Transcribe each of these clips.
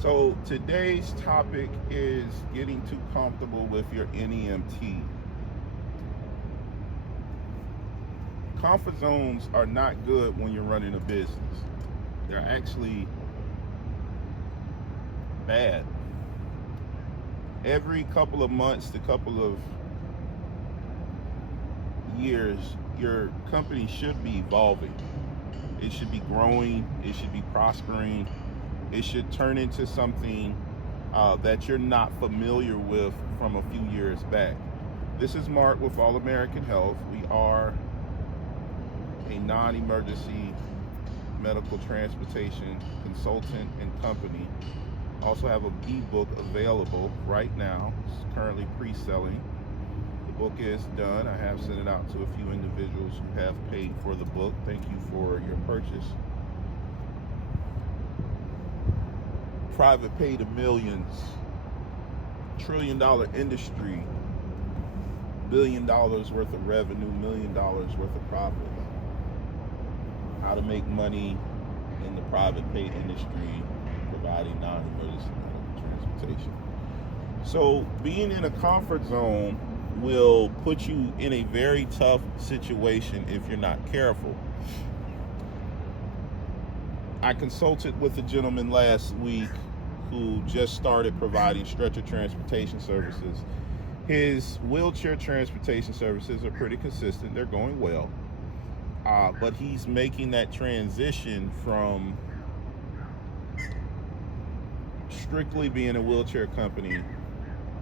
So today's topic is getting too comfortable with your NEMT. Comfort zones are not good when you're running a business. They're actually bad. Every couple of months to couple of years, your company should be evolving. It should be growing. It should be prospering. It should turn into something that you're not familiar with from a few years back. This is Mark with All American Health. We are a non-emergency medical transportation consultant and company. Also have an ebook available right now. It's currently pre-selling. The book is done. I have sent it out to a few individuals who have paid for the book. Thank you for your purchase. Private pay to millions, $1 trillion industry, $1 billion worth of revenue, $1 million worth of profit. How to make money in the private pay industry, providing non-emergency medical transportation. So being in a comfort zone will put you in a very tough situation if you're not careful. I consulted with a gentleman last week who just started providing stretcher transportation services. His wheelchair transportation services are pretty consistent. They're going well. But he's making that transition from strictly being a wheelchair company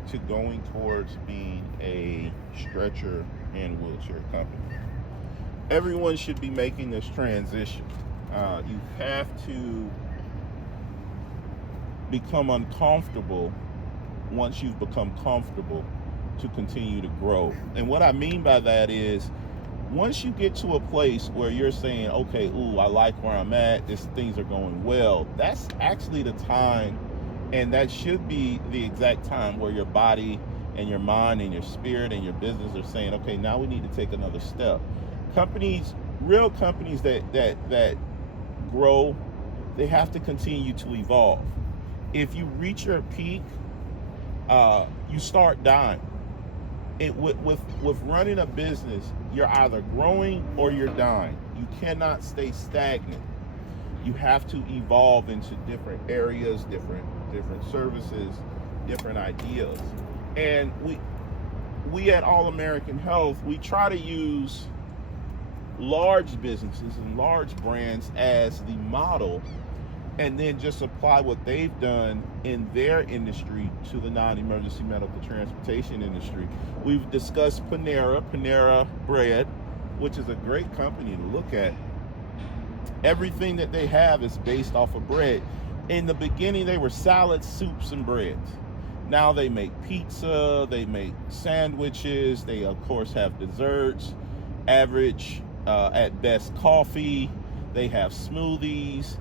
to going towards being a stretcher and wheelchair company. Everyone should be making this transition. You have to become uncomfortable once you've become comfortable to continue to grow. And what I mean by that is, once you get to a place where you're saying, okay, I like where I'm at, things are going well, that's actually the time, and that should be the exact time where your body and your mind and your spirit and your business are saying, okay, now we need to take another step. Real companies that grow, they have to continue to evolve. If you reach your peak, you start dying. With running a business, you're either growing or you're dying. You cannot stay stagnant. You have to evolve into different areas, different services, different ideas. And we at All American Health, we try to use large businesses and large brands as the model, and then just apply what they've done in their industry to the non-emergency medical transportation industry. We've discussed Panera Bread, which is a great company to look at. Everything that they have is based off of bread. In the beginning, they were salads, soups, and breads. Now they make pizza, they make sandwiches, they of course have desserts, average at best coffee, they have smoothies.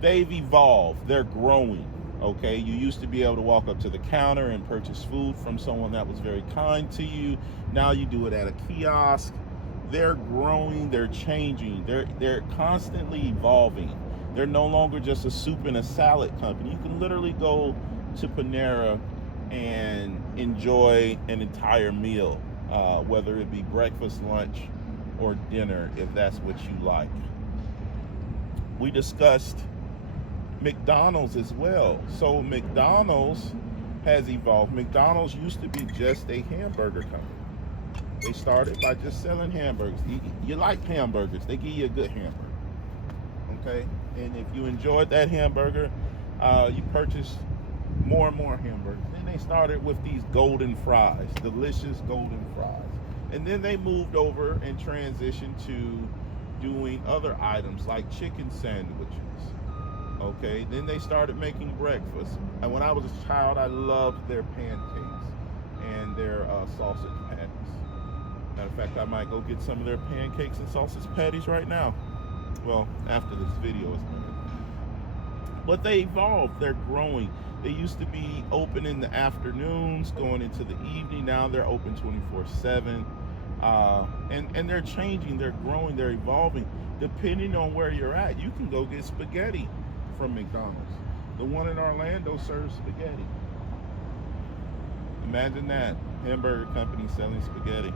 They've evolved, they're growing, okay? You used to be able to walk up to the counter and purchase food from someone that was very kind to you. Now you do it at a kiosk. They're growing, they're changing, they're constantly evolving. They're no longer just a soup and a salad company. You can literally go to Panera and enjoy an entire meal, whether it be breakfast, lunch, or dinner, if that's what you like. We discussed McDonald's as well. So McDonald's has evolved. McDonald's used to be just a hamburger company. They started by just selling hamburgers. You like hamburgers, they give you a good hamburger, okay? And if you enjoyed that hamburger, you purchase more and more hamburgers. Then they started with these golden fries, delicious golden fries. And then they moved over and transitioned to doing other items like chicken sandwiches. Okay, then they started making breakfast. And when I was a child, I loved their pancakes and their sausage patties. Matter of fact, I might go get some of their pancakes and sausage patties right now. Well, after this video is done. But they evolved, they're growing. They used to be open in the afternoons, going into the evening. Now they're open 24/7. And they're changing, they're growing, they're evolving. Depending on where you're at, you can go get spaghetti from McDonald's. The one in Orlando serves spaghetti. Imagine that. Hamburger company selling spaghetti.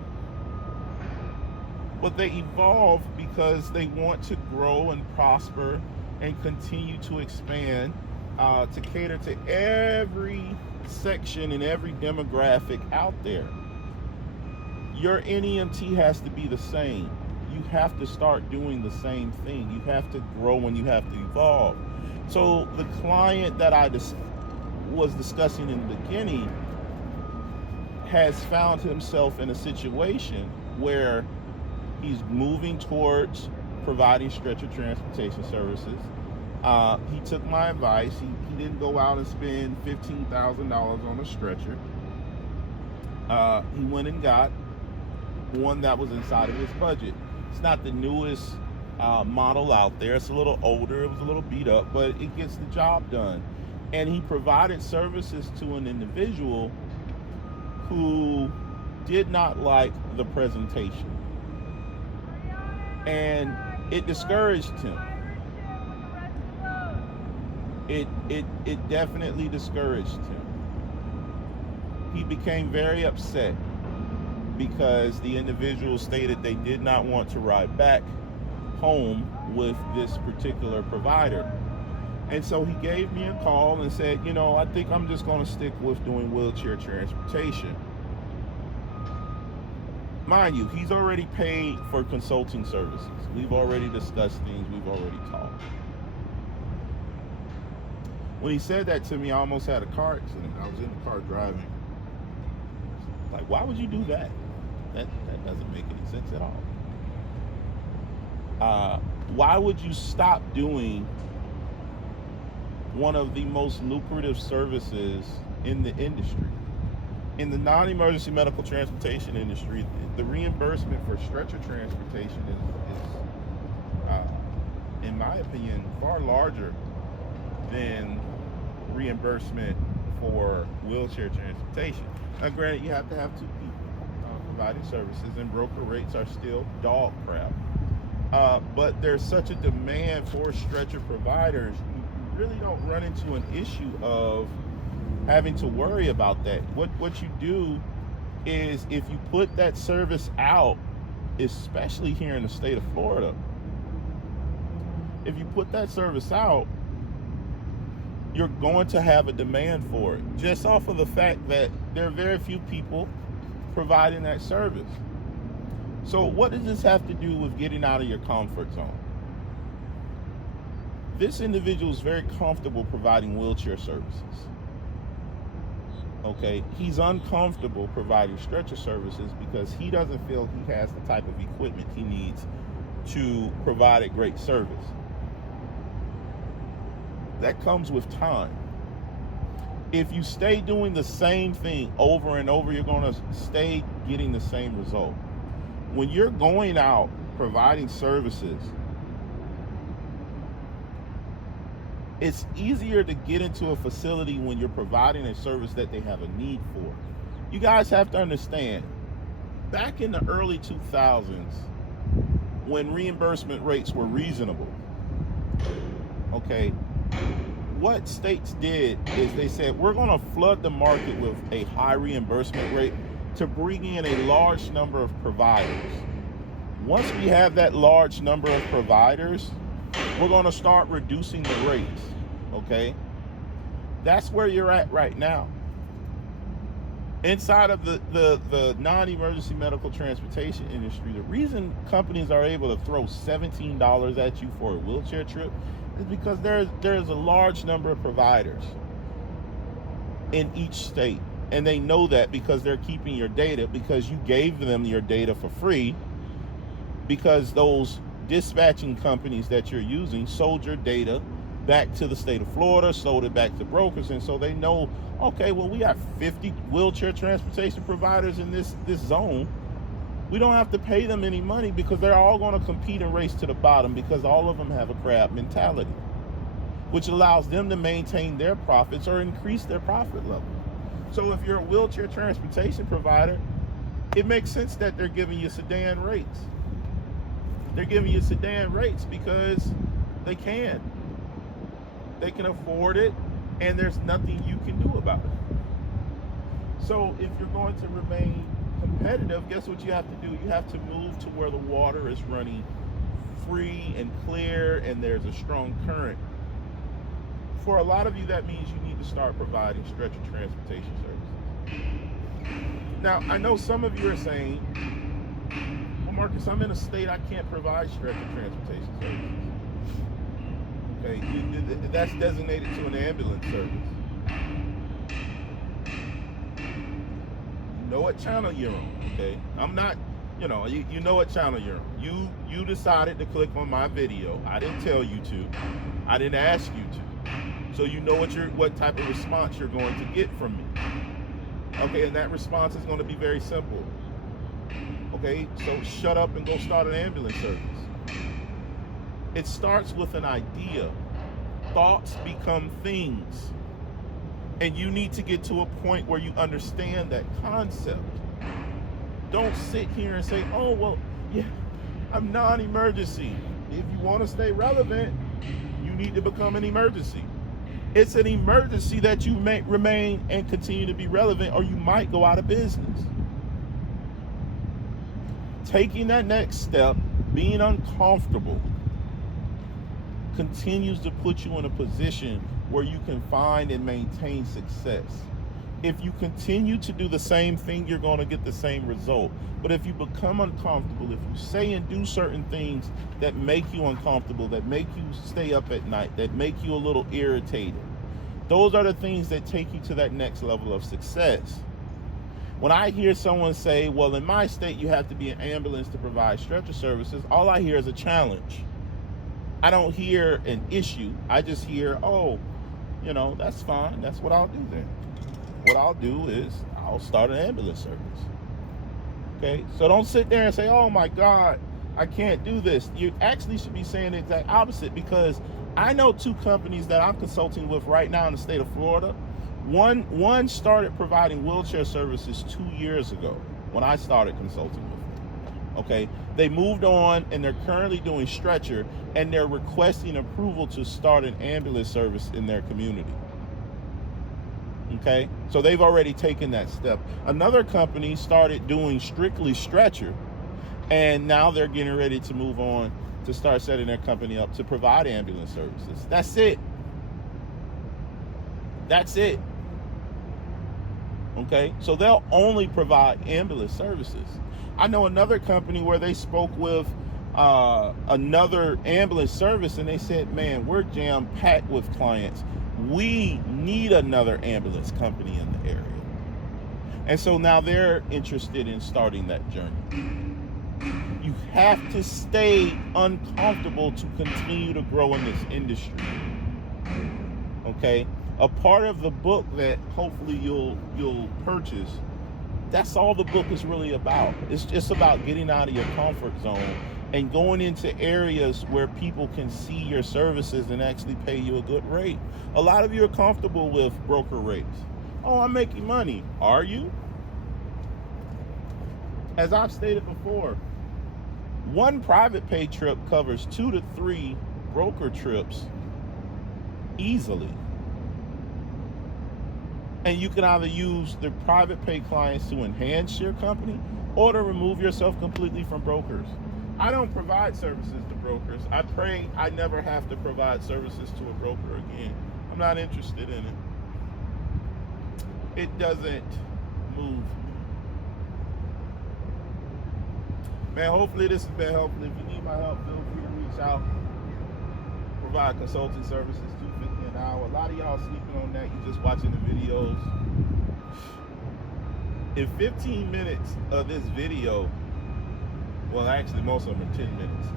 But they evolve because they want to grow and prosper and continue to expand to cater to every section and every demographic out there. Your NEMT has to be the same. You have to start doing the same thing. You have to grow and you have to evolve. So the client that I was discussing in the beginning has found himself in a situation where he's moving towards providing stretcher transportation services. He took my advice. He didn't go out and spend $15,000 on a stretcher. He went and got one that was inside of his budget. It's not the newest model out there. It's a little older. It was a little beat up, but it gets the job done. And he provided services to an individual who did not like the presentation. And it discouraged him. It definitely discouraged him. He became very upset because the individual stated they did not want to ride back home with this particular provider. And so he gave me a call and said, you know, I think I'm just going to stick with doing wheelchair transportation. Mind you, he's already paid for consulting services. We've already discussed things. We've already talked. When he said that to me, I almost had a car accident. I was in the car driving. Like, why would you do that? That doesn't make any sense at all. Why would you stop doing one of the most lucrative services in the industry? In the non-emergency medical transportation industry, the reimbursement for stretcher transportation is in my opinion, far larger than reimbursement for wheelchair transportation. Now, granted, you have to have two people providing services, and broker rates are still dog crap. But there's such a demand for stretcher providers, you really don't run into an issue of having to worry about that. What you do is, if you put that service out, especially here in the state of Florida, if you put that service out, you're going to have a demand for it, just off of the fact that there are very few people providing that service. So what does this have to do with getting out of your comfort zone? This individual is very comfortable providing wheelchair services. Okay, he's uncomfortable providing stretcher services because he doesn't feel he has the type of equipment he needs to provide a great service. That comes with time. If you stay doing the same thing over and over, you're going to stay getting the same result. When you're going out providing services, it's easier to get into a facility when you're providing a service that they have a need for. You guys have to understand, back in the early 2000s, when reimbursement rates were reasonable, okay, what states did is they said, we're going to flood the market with a high reimbursement rate to bring in a large number of providers. Once we have that large number of providers, we're going to start reducing the rates, okay? That's where you're at right now. Inside of the non-emergency medical transportation industry, the reason companies are able to throw $17 at you for a wheelchair trip is because there's a large number of providers in each state. And they know that because they're keeping your data, because you gave them your data for free, because those dispatching companies that you're using sold your data back to the state of Florida, sold it back to brokers, and so they know, okay, well, we got 50 wheelchair transportation providers in this zone. We don't have to pay them any money because they're all going to compete and race to the bottom because all of them have a crab mentality, which allows them to maintain their profits or increase their profit level. So if you're a wheelchair transportation provider, it makes sense that they're giving you sedan rates. They're giving you sedan rates because they can. They can afford it. and there's nothing you can do about it. So if you're going to remain competitive, guess what you have to do? You have to move to where the water is running free and clear and there's a strong current. For a lot of you, that means you need to start providing stretcher transportation services. Now, I know some of you are saying, well, Marcus, I'm in a state I can't provide stretcher transportation services. Okay, that's designated to an ambulance service. You know what channel you're on, okay? I'm not, you know what channel you're on. You decided to click on my video. I didn't tell you to. I didn't ask you to. So you know what type of response you're going to get from me. Okay, and that response is going to be very simple. Okay, so shut up and go start an ambulance service. It starts with an idea. Thoughts become things. And you need to get to a point where you understand that concept. Don't sit here and say, oh, well, yeah, I'm non-emergency. If you want to stay relevant, you need to become an emergency. It's an emergency that you may remain and continue to be relevant, or you might go out of business. Taking that next step, being uncomfortable, continues to put you in a position where you can find and maintain success. If you continue to do the same thing, you're going to get the same result. But if you become uncomfortable, if you say and do certain things that make you uncomfortable, that make you stay up at night, that make you a little irritated, those are the things that take you to that next level of success. When I hear someone say, well, in my state, you have to be an ambulance to provide stretcher services, all I hear is a challenge. I don't hear an issue. I just hear, oh, that's fine. That's what I'll do then. What I'll do is I'll start an ambulance service. Okay, so don't sit there and say, oh my God, I can't do this. You actually should be saying the exact opposite, because I know two companies that I'm consulting with right now in the state of Florida. One started providing wheelchair services 2 years ago when I started consulting with them. Okay, they moved on and they're currently doing stretcher, and they're requesting approval to start an ambulance service in their community. Okay, so they've already taken that step. Another company started doing strictly stretcher, and now they're getting ready to move on to start setting their company up to provide ambulance services. That's it. That's it. Okay, so they'll only provide ambulance services. I know another company where they spoke with another ambulance service, and they said, man, we're jam-packed with clients. We need another ambulance company in the area. And so now they're interested in starting that journey. You have to stay uncomfortable to continue to grow in this industry. Okay? A part of the book that hopefully you'll purchase, that's all the book is really about. It's just about getting out of your comfort zone and going into areas where people can see your services and actually pay you a good rate. A lot of you are comfortable with broker rates. Oh, I'm making money. Are you? As I've stated before, one private pay trip covers 2 to 3 broker trips easily. And you can either use the private pay clients to enhance your company or to remove yourself completely from brokers. I don't provide services to brokers. I pray I never have to provide services to a broker again. I'm not interested in it. It doesn't move me. Man, hopefully this has been helpful. If you need my help, feel free to reach out. Provide consulting services, $2.50 an hour. A lot of y'all sleeping on that. You're just watching the videos. In 15 minutes of this video, well, actually most of them are 10 minutes,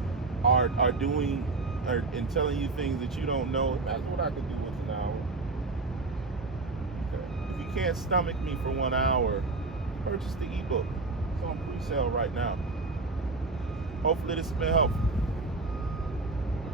are doing and telling you things that you don't know. Imagine what I could do with an hour. Okay. If you can't stomach me for 1 hour, purchase the ebook. It's on pre-sale right now. Hopefully this has been helpful.